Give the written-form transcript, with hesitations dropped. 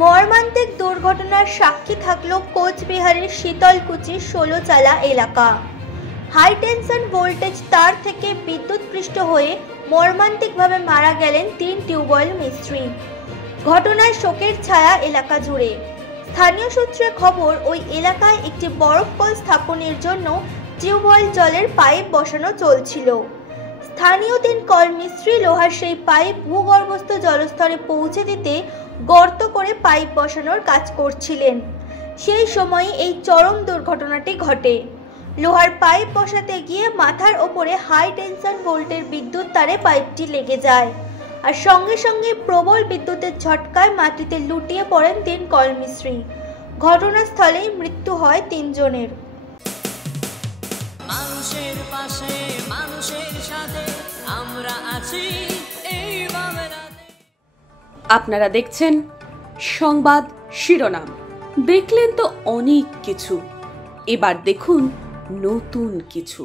মর্মান্তিক দুর্ঘটনার সাক্ষী থাকলো কোচবিহারের শীতলকুচির ষোলচালা এলাকা। হাই টেনশন ভোল্টেজ তার থেকে বিদ্যুৎপৃষ্ট হয়ে মর্মান্তিকভাবে মারা গেলেন 3 টিউবওয়েল মিস্ত্রি। ঘটনায় শোকের ছায়া এলাকা জুড়ে। স্থানীয় সূত্রে খবর, ওই এলাকায় একটি বরফ কল স্থাপনের জন্য টিউবওয়েল জলের পাইপ বসানো চলছিল। স্থানীয় 3 কল মিস্ত্রি লোহার সেই পাইপ ভূগর্ভস্থ জলস্তরে পৌঁছে দিতে গর্ত করে পাইপ বসানোর কাজ করছিলেন। সেই সময় এই চরম দুর্ঘটনাটি ঘটে। লোহার পাইপ বসাতে গিয়ে মাথার ওপরে হাই টেনশন ভোল্টের বিদ্যুৎ তারে পাইপটি লেগে যায়, আর সঙ্গে সঙ্গে প্রবল বিদ্যুতের ঝটকায় মাটিতে লুটিয়ে পড়েন 3 কল মিস্ত্রি। ঘটনাস্থলেই মৃত্যু হয় 3 জনের। মানুষের পাশে, মানুষের সাথে আমরা আছি এই বাংলাতে। আপনারা দেখছেন সংবাদ শিরোনাম। দেখলেন তো অনেক কিছু, এবার দেখুন নতুন কিছু।